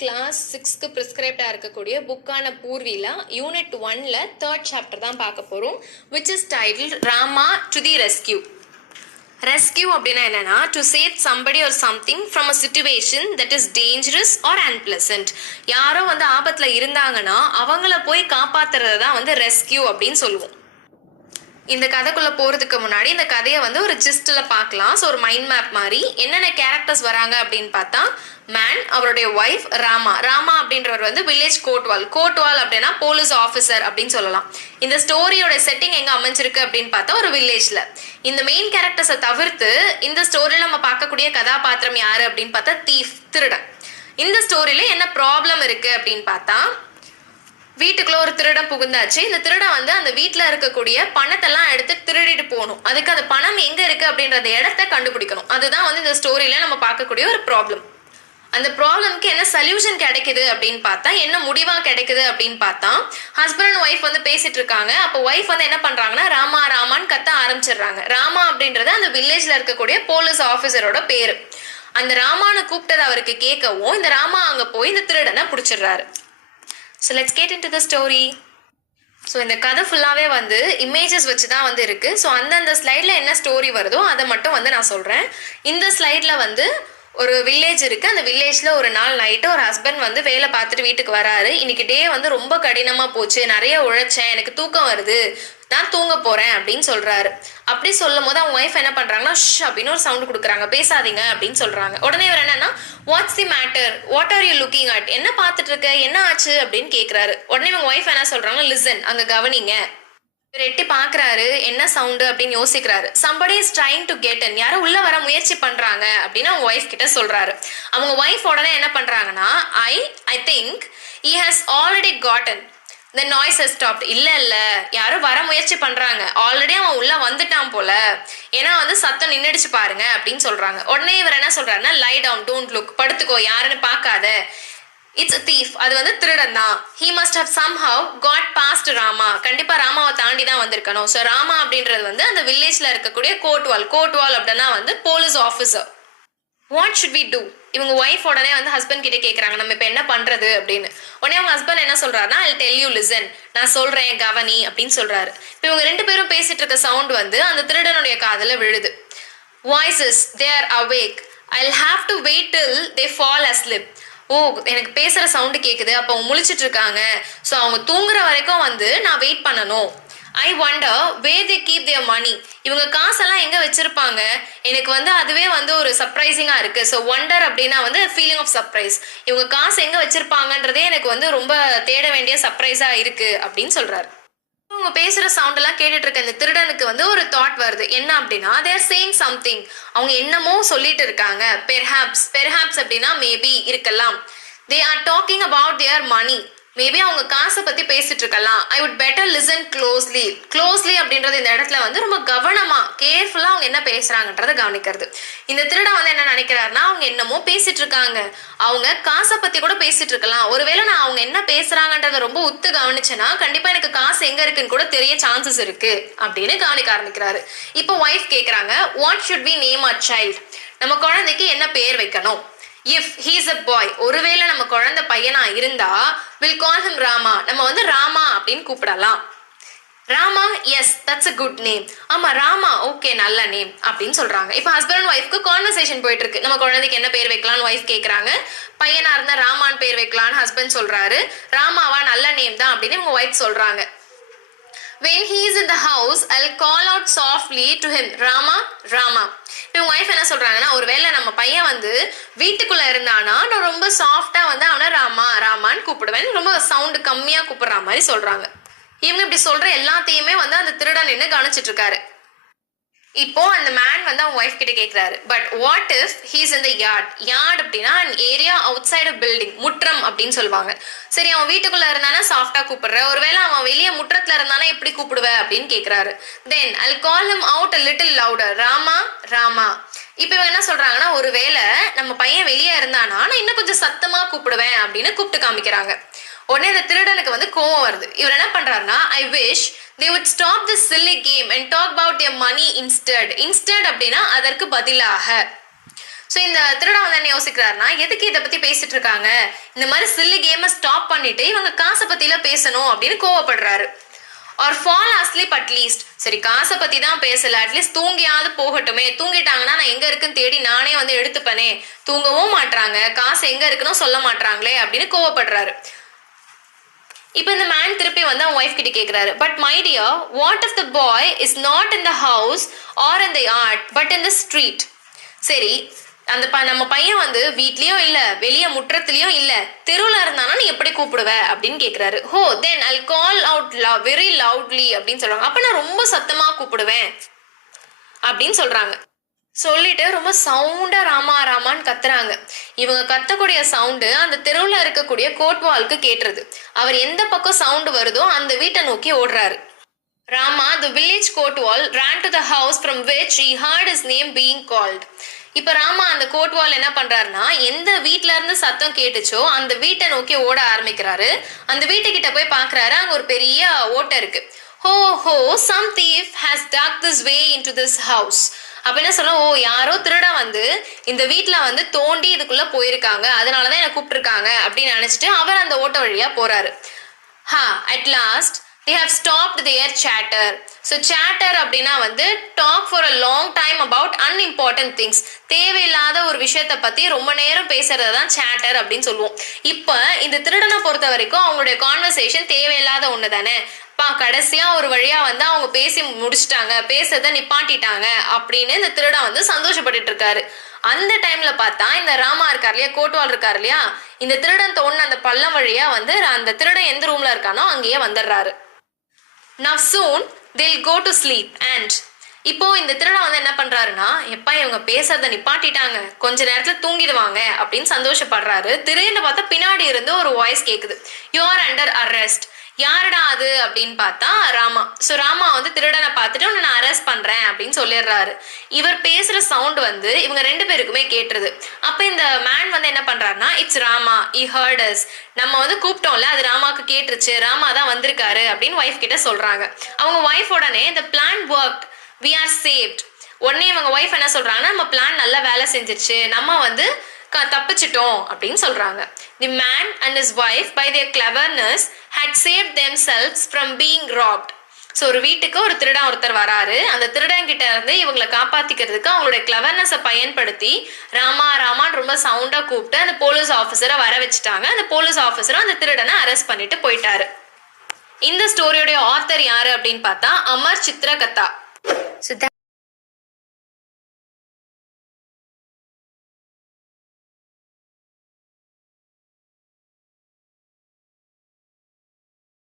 Class 6க்கு ப்ரிஸ்கிரைப்டாக இருக்கக்கூடிய புக்கான பூர்விலா unit 1ல 3rd chapter தான் பார்க்க போகிறோம், which is title Rama to the rescue. Rescue அப்படின்னா என்னன்னா, to save somebody or something from a situation that is dangerous or unpleasant. யாரோ ஆபத்தில் இருந்தாங்கன்னா அவங்கள போய் காப்பாற்றுறது தான் ரெஸ்கியூ அப்படின்னு சொல்லுவோம். இந்த கதைக்குள்ளே போகிறதுக்கு முன்னாடி இந்த கதையை ஒரு ஜிஸ்டில் பார்க்கலாம். ஸோ ஒரு மைண்ட் மேப் மாதிரி என்னென்ன கேரக்டர்ஸ் வராங்க அப்படின்னு பார்த்தா, மேன், அவருடைய ஒய்ஃப் ராமா. ராமா அப்படின்றவர் வில்லேஜ் கோட்வால் அப்படின்னா போலீஸ் ஆஃபீஸர் அப்படின்னு சொல்லலாம். இந்த ஸ்டோரியோட செட்டிங் எங்கே அமைஞ்சிருக்கு அப்படின்னு பார்த்தா ஒரு வில்லேஜில். இந்த மெயின் கேரக்டர்ஸை தவிர்த்து இந்த ஸ்டோரியில் நம்ம பார்க்கக்கூடிய கதாபாத்திரம் யார் அப்படின்னு பார்த்தா தீஃப், திருடன். இந்த ஸ்டோரியில் என்ன ப்ராப்ளம் இருக்குது அப்படின்னு பார்த்தா, வீட்டுக்குள்ள ஒரு திருடன் புகுந்தாச்சு. இந்த திருடன் அந்த வீட்டில் இருக்கக்கூடிய பணத்தெல்லாம் எடுத்து திருடிட்டு போகணும். அதுக்கு அந்த பணம் எங்கே இருக்குது அப்படின்றத இடத்த கண்டுபிடிக்கணும். அதுதான் இந்த ஸ்டோரியில் நம்ம பார்க்கக்கூடிய ஒரு ப்ராப்ளம். அந்த ப்ராப்ளம்க்கு என்ன சொல்யூஷன் கிடைக்குது அப்படின்னு பார்த்தா, என்ன முடிவாக கிடைக்குது அப்படின்னு பார்த்தா, ஹஸ்பண்ட் அண்ட் ஒய்ஃப் பேசிட்டு இருக்காங்க. அப்போ ஒய்ஃப் என்ன பண்ணுறாங்கன்னா, ராமா ராமான்னு கத்த ஆரம்பிச்சிடுறாங்க. ராமா அப்படின்றது அந்த வில்லேஜில் இருக்கக்கூடிய போலீஸ் ஆஃபீஸரோட பேர். அந்த ராமானை கூப்பிட்டது அவருக்கு கேட்கவும் இந்த ராமா அங்கே போய் இந்த திருடனை பிடிச்சிடுறாரு. So let's get into the story. So இந்த கதை ஃபுல்லாகவே இமேஜஸ் வச்சு தான் இருக்குது. ஸோ அந்தந்த ஸ்லைடில் என்ன ஸ்டோரி வருதோ அதை மட்டும் நான் சொல்கிறேன். இந்த ஸ்லைடில் ஒரு வில்லேஜ் இருக்குது. அந்த வில்லேஜில் ஒரு நாள் நைட்டு ஒரு ஹஸ்பண்ட் வேலை பார்த்துட்டு வீட்டுக்கு வராரு. இன்னைக்கு டே ரொம்ப கடினமாக போச்சு, நிறைய உழைச்சேன், எனக்கு தூக்கம் வருது, நான் தூங்க போகிறேன் அப்படின்னு சொல்கிறாரு. அப்படி சொல்லும் போது அவங்க ஒய்ஃப் என்ன பண்ணுறாங்கன்னா, ஷ் அப்படின்னு ஒரு சவுண்டு கொடுக்குறாங்க, பேசாதீங்க அப்படின்னு சொல்கிறாங்க. உடனே இவர் என்னன்னா, what's the matter, what are you looking at, என்ன பார்த்துட்டு இருக்க, என்ன ஆச்சு அப்படின்னு கேட்குறாரு. உடனே இவங்க ஒய்ஃப் என்ன சொல்கிறாங்க, லிசன், அங்கே கவனிங்க. இவர் எட்டி பார்க்குறாரு, என்ன சவுண்டு அப்படின்னு யோசிக்கிறாரு. Somebody is trying to get in, யாரும் உள்ளே வர முயற்சி பண்ணுறாங்க அப்படின்னு அவங்க ஒய்ஃப் கிட்ட சொல்கிறாரு. அவங்க ஒய்ஃப் உடனே என்ன பண்ணுறாங்கன்னா, I think he has already gotten the noise has stopped. இல்லை யாரும் வர முயற்சி பண்ணுறாங்க, ஆல்ரெடி அவன் உள்ளே வந்துட்டான் போல, ஏன்னா சத்தம் நின்றுடுச்சு பாருங்க அப்படின்னு சொல்கிறாங்க. உடனே இவர் என்ன சொல்கிறாருன்னா, லை டவுன், டோன்ட் லுக், படுத்துக்கோ, யாருன்னு பார்க்காத, இட்ஸ் a thief, அது திருடன் தான். he must have somehow got past Rama, கண்டிப்பா ராமாவை தாண்டி தான் வந்திருக்கணும். ஸோ ராமா அப்படின்றது அந்த வில்லேஜ்ல இருக்கக்கூடிய கோட்வால் அப்படின்னா police officer. What should we do, இவங்க ஒய்ஃப் உடனே ஹஸ்பண்ட் கிட்டே கேட்குறாங்க, நம்ம இப்போ என்ன பண்ணுறது அப்படின்னு. உடனே அவங்க ஹஸ்பண்ட் என்ன சொல்கிறாருன்னா, ஐ டெல் யூ லிசன், நான் சொல்கிறேன் கவனி அப்படின்னு சொல்கிறாரு. இப்போ இவங்க ரெண்டு பேரும் பேசிட்டு இருக்க சவுண்ட் அந்த திருடனுடைய காதில் விழுது. Voices, they are awake, I'll have to wait till they fall asleep. Oh, எனக்கு பேசுகிற சவுண்டு கேட்குது, அப்போ அவங்க முழிச்சிட்டு இருக்காங்க, ஸோ அவங்க தூங்குற வரைக்கும் நான் வெயிட் பண்ணணும். I wonder where they keep their money, இவங்க காசெல்லாம் எங்கே வச்சுருப்பாங்க, எனக்கு அதுவே ஒரு சர்ப்ரைசிங்காக இருக்குது. ஸோ வண்டர் அப்படின்னா ஃபீலிங் ஆஃப் சர்ப்ரைஸ், இவங்க காசு எங்கே வச்சுருப்பாங்கன்றதே எனக்கு ரொம்ப தேட வேண்டிய சர்ப்ரைஸாக இருக்குது அப்படின்னு சொல்கிறாரு. இவங்க பேசுகிற சவுண்டெல்லாம் கேட்டுட்டு இருக்க இந்த திருடனுக்கு ஒரு தாட் வருது. என்ன அப்படின்னா, தேர் சேயிங் சம்திங், அவங்க என்னமோ சொல்லிட்டு இருக்காங்க. பெர்ஹாப்ஸ் அப்படின்னா மேபி, இருக்கலாம். They are talking about their money, maybe அவங்க காசை பற்றி பேசிட்டு இருக்கலாம். I would better listen closely அப்படின்றது இந்த இடத்துல ரொம்ப கவனமாக கேர்ஃபுல்லாக அவங்க என்ன பேசுகிறாங்கன்றதை கவனிக்கிறது. இந்த திருடன் என்ன நினைக்கிறாருன்னா, அவங்க என்னமோ பேசிட்டு இருக்காங்க, அவங்க காசை பற்றி கூட பேசிட்டு இருக்கலாம். ஒருவேளை நான் அவங்க என்ன பேசுகிறாங்கன்றதை ரொம்ப உத்து கவனிச்சேன்னா கண்டிப்பாக எனக்கு காசு எங்கே இருக்குன்னு கூட தெரிய சான்சஸ் இருக்கு அப்படின்னு கவனிக்க ஆரம்பிக்கிறாரு. இப்போ ஒய்ஃப் கேட்குறாங்க, what should be name a child, நம்ம குழந்தைக்கு என்ன பேர் வைக்கணும். இஃப் ஹீஸ் அ பாய், ஒருவேளை நம்ம குழந்தை பையனா இருந்தா வில் கால் ஹிம் ராமா, நம்ம ராமா அப்படின்னு கூப்பிடலாம். Rama, yes that's a good name, ஆமா ராமா, ஓகே நல்ல நேம் அப்படின்னு சொல்றாங்க. இப்போ ஹஸ்பண்ட் அண்ட் ஒய்ஃப்க்கு கான்வர்சேஷன் போயிட்டு இருக்கு. நம்ம குழந்தைக்கு என்ன பேர் வைக்கலாம்னு ஒய்ஃப் கேட்குறாங்க. பையனா இருந்தா ராமான்னு பேர் வைக்கலான்னு ஹஸ்பண்ட் சொல்றாரு. ராமாவா, நல்ல நேம் தான் அப்படின்னு உங்க ஒய்ஃப் சொல்றாங்க. When he is in the house, I'll call out softly to him, Rama Rama. இப்போ உங்க ஒய்ஃப் என்ன சொல்றாங்கன்னா, ஒருவேளை நம்ம பையன் வீட்டுக்குள்ள இருந்தானா நான் ரொம்ப சாஃப்டா அவனை ராமா ராமான்னு கூப்பிடுவேன், ரொம்ப சவுண்டு கம்மியா கூப்பிடுற மாதிரி சொல்றாங்க. இவங்க இப்படி சொல்ற எல்லாத்தையுமே அந்த திருடன் நின்று கவனிச்சிட்டு இருக்காரு. இப்போ அந்த மேன் அவங்க ஒய்ஃப் கிட்ட கேட்கிறாரு, but what if he's in the yard அப்படின்னா an area outside a building, முற்றம் அப்படின்னு சொல்லுவாங்க. சரி, அவன் வீட்டுக்குள்ள இருந்தானா சாஃப்டா கூப்பிடுற, ஒருவேளை அவன் வெளியே முற்றத்துல இருந்தானா எப்படி கூப்பிடுவ அப்படின்னு கேட்கிறாரு. தென் I'll call him out a little louder, Rama Rama. இப்போ இவங்க என்ன சொல்றாங்கன்னா, ஒருவேளை நம்ம பையன் வெளியே இருந்தானா நான் இன்னும் கொஞ்சம் சத்தமா கூப்பிடுவேன் அப்படின்னு கூப்பிட்டு காமிக்கிறாங்க. உடனே இந்த திருடனுக்கு கோவம் வருது. இவர் என்ன பண்றாருன்னா, I wish they would stop this silly game and talk about their money instead அப்படின்னா அதற்கு பதிலாக. ஸோ இந்த திருடன் வந்து என்ன யோசிக்கிறாருன்னா, எதுக்கு இதை பத்தி பேசிட்டு இருக்காங்க, இந்த மாதிரி சில்லி கேமை ஸ்டாப் பண்ணிட்டு இவங்க காசை பத்தில பேசணும் அப்படின்னு கோவப்படுறாரு. ஆர் ஃபால் அஸ்லீப் அட்லீஸ்ட், சரி காசை பத்தி தான் பேசல, அட்லீஸ்ட் தூங்கியாவது போகட்டுமே, தூங்கிட்டாங்கன்னா நான் எங்க இருக்குன்னு தேடி நானே வந்து எடுத்துப்பனே, தூங்கவும் மாட்றாங்க, காசு எங்க இருக்குன்னு சொல்ல மாட்றாங்களே அப்படின்னு கோவப்படுறாரு. இப்போ இந்த மேன் திருப்பி வந்து அவன் ஒய்ஃப் கிட்ட கேட்குறாரு, but my dear, what if the boy is not in the house or in the yard but in the street. சரி, அந்த நம்ம பையன் வந்து வீட்லயும் இல்ல, வெளியே முற்றத்துலயும் இல்ல, தெருவுல இருந்தானா நீ எப்படி கூப்பிடுவ அப்படின்னு கேக்குறாரு. ஹோ தென் ஐ கால் அவுட் வெரி லவுட்லி அப்படின்னு சொல்றாங்க. அப்ப நான் ரொம்ப சத்தமா கூப்பிடுவேன் அப்படின்னு சொல்றாங்க. சொல்லிட்டு ரொம்ப சவுண்டா ராமா ராமான்னு கத்துறாங்க. இவங்க கத்தக்கூடிய சவுண்டு அந்த தெருவுல இருக்கக்கூடிய கோட்வாலுக்கு கேட்டுருது. அவர் எந்த பக்கம் சவுண்டு வருதோ அந்த வீட்டை நோக்கி ஓடுறாரு. Rama, the village courtwal, ran to the house from which he heard his name being called. இப்ப ராமா அந்த கோட்வால் என்ன பண்றாருன்னா, எந்த வீட்ல இருந்து சத்தம் கேட்டுச்சோ அந்த வீட்டை நோக்கி ஓட ஆரம்பிக்கிறாரு. அந்த வீட்டுக்கிட்ட போய் பாக்குறாரு, அங்க ஒரு பெரிய ஓட்டை இருக்கு. ஹோ ஹோ, some thief has dug this way into this house. அப்ப என்ன சொல்ல, ஓ யாரோ திருடன் வந்து இந்த வீட்டுல வந்து தோண்டி இதுக்குள்ள போயிருக்காங்க, அதனாலதான் என்ன கூப்பிட்டுருக்காங்க அப்படின்னு நினைச்சிட்டு அவர் அந்த ஓட்ட வழியா போறாரு. At last they have stopped their chatter. So chatter அப்படின்னா வந்து talk for a long time about unimportant things. தேவையில்லாத ஒரு விஷயத்தை பத்தி ரொம்ப நேரம் பேசுறதை தான் chatter அப்படின்னு சொல்லுவோம். இப்ப இந்த திருடனை பொறுத்த வரைக்கும் அவங்களுடைய கான்வர்சேஷன் தேவையில்லாத ஒண்ணு தானே. கடைசியா ஒரு வழியா வந்து அவங்க பேசி முடிச்சுட்டாங்க, பேசுறத நிப்பாட்டிட்டாங்க அப்படின்னு இந்த திருடன் வந்து சந்தோஷப்பட்டுட்டு இருக்காரு. அந்த டைம்ல பார்த்தா இந்த ராமா இருக்கார் இல்லையா, கோட்வால் இருக்காரு இல்லையா, இந்த திருடன் தோணுன அந்த பள்ளம் வழியா வந்து அந்த திருடன் எந்த ரூம்ல இருக்கானோ அங்கேயே வந்துடுறாரு. Now soon they'll go to sleep and இப்போ இந்த திருடன் வந்து என்ன பண்றாருன்னா, எப்பா இவங்க பேசுறத நிப்பாட்டிட்டாங்க, கொஞ்ச நேரத்துல தூங்கிடுவாங்க அப்படின்னு சந்தோஷப்படுறாரு. திடீர்னு பார்த்தா பின்னாடி இருந்து ஒரு வாய்ஸ் கேக்குது, யூ ஆர் அண்டர் அரெஸ்ட். யாருடா அது அப்படின்னு பார்த்தா ராமா. ஸோ ராமா வந்து திருடனை பார்த்துட்டு உன்னை நான் அரெஸ்ட் பண்றேன் அப்படின்னு சொல்லிடுறாரு. இவர் பேசுற சவுண்ட் வந்து இவங்க ரெண்டு பேருக்குமே கேட்டுருது. அப்ப இந்த மேன் வந்து என்ன பண்றாருன்னா, it's Rama, he heard us. நம்ம வந்து கூப்பிட்டோம்ல, அது ராமாக்கு கேட்டுருச்சு, ராமா தான் வந்திருக்காரு அப்படின்னு ஒய்ஃப் கிட்ட சொல்றாங்க. அவங்க ஒய்ஃப் உடனே the plan worked, we are saved. உடனே இவங்க ஒய்ஃப் என்ன சொல்றாங்கன்னா, நம்ம பிளான் நல்லா வேலை செஞ்சிருச்சு, நம்ம வந்து தப்பிச்சிட்டோம் அப்படின்னு சொல்றாங்க. The man and his wife by their cleverness had saved themselves from being robbed. So ஒரு வீட்டுக்கு ஒரு திருடன் ஒருத்தர் வராரு. அந்த திருடன் கிட்ட இருந்து இவங்களை காப்பாத்திக்கிறதுக்கு அவங்களுடைய கிளவர்னஸை பயன்படுத்தி ராமா ராமான்னு ரொம்ப சவுண்டா கூப்பிட்டு அந்த போலீஸ் ஆஃபீஸரை வர வச்சுட்டாங்க. அந்த போலீஸ் ஆஃபீஸரும் அந்த திருடனை அரெஸ்ட் பண்ணிட்டு போயிட்டாரு. இந்த ஸ்டோரியோட ஆத்தர் யாரு அப்படின்னு பார்த்தா அமர் சித்ரகதா.